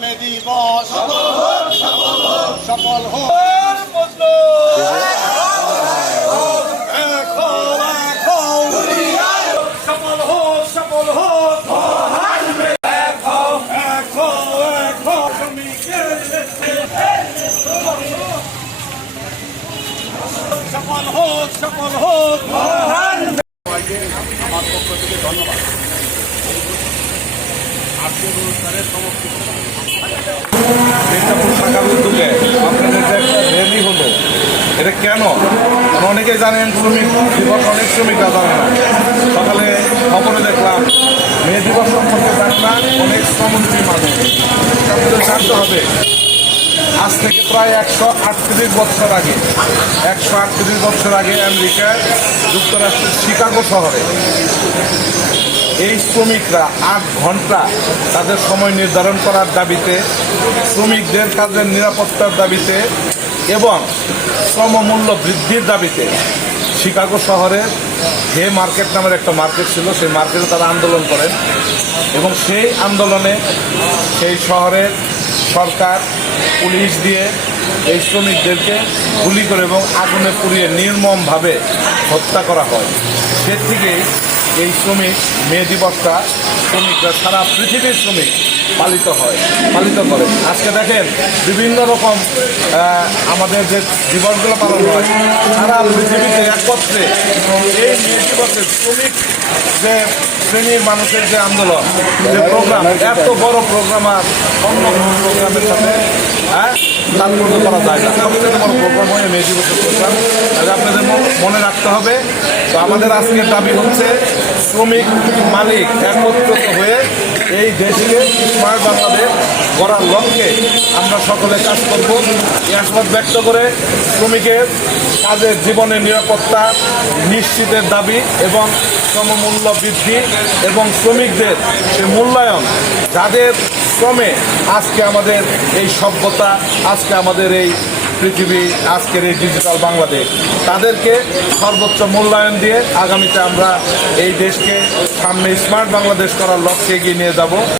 মে দিবস সফল হোক। সফল হোক সফল হোক হও, এক হও। শ্রমিকের সফল হোক সফল হোক মির্জাপুর শাখার উদ্যোগে আপনাদের যে একটা র্যালি হলো, এটা কেন? অনেকেই জানেন, শ্রমিক দিবস, অনেক শ্রমিকরা জানে না। সকালে খবরে দেখলাম, মে দিবস সম্পর্কে জানে না, অনেক শ্রমজীবী মানুষ জানতে হবে, আজ থেকে প্রায় একশো আটত্রিশ বছর আগে, একশো আটত্রিশ বছর আগে আমেরিকার যুক্তরাষ্ট্রের শিকাগো শহরে এই শ্রমিকরা আট ঘণ্টা তাদের সময় নির্ধারণ করার দাবিতে, শ্রমিকদের কাজের নিরাপত্তার দাবিতে এবং শ্রমমূল্য বৃদ্ধির দাবিতে শিকাগো শহরে হে মার্কেট নামের একটা মার্কেট ছিল, সেই মার্কেটে তারা আন্দোলন করেন এবং সেই আন্দোলনে সেই শহরের সরকার, পুলিশ দিয়ে এই শ্রমিকদেরকে গুলি করে এবং আগুনে পুড়িয়ে নির্মমভাবে হত্যা করা হয়। সে থেকেই এই শ্রমিক মে দিবসটা শ্রমিকরা সারা পৃথিবীর শ্রমিক পালিত হয়, পালিত করে। আজকে দেখেন বিভিন্ন রকম আমাদের যে দিবসগুলো পালন হয়, সারা পৃথিবীতে একত্রে এই মে দিবসে শ্রমিক যে শ্রেণির মানুষের যে আন্দোলন, যে প্রোগ্রাম, এত বড় প্রোগ্রাম আর অন্য প্রোগ্রামের সাথে হ্যাঁ তাৎপর্য করা যায় না। সবচেয়ে বড় প্রোগ্রাম হয় মে দিবসের প্রোগ্রাম। আপনাদের মনে রাখতে হবে, তো আমাদের আজকের দাবি হচ্ছে শ্রমিক মালিক একত্রিত হয়ে এই দেশকে স্মার্ট বাংলাদেশ গড়ার লক্ষ্যে আমরা সকলে কাজ করব। এই আশাবাদ ব্যক্ত করে শ্রমিকের কাজের জীবনের নিরাপত্তা নিশ্চিতের দাবি এবং শ্রমমূল্য বৃদ্ধি এবং শ্রমিকদের সে মূল্যায়ন, যাদের শ্রমে আজকে আমাদের এই সভ্যতা, আজকে আমাদের এই পৃথিবী, আজকের এই ডিজিটাল বাংলাদেশ, তাদেরকে সর্বোচ্চ মূল্যায়ন দিয়ে আগামীতে আমরা এই দেশকে সামনে স্মার্ট বাংলাদেশ করার লক্ষ্যে এগিয়ে নিয়ে যাব।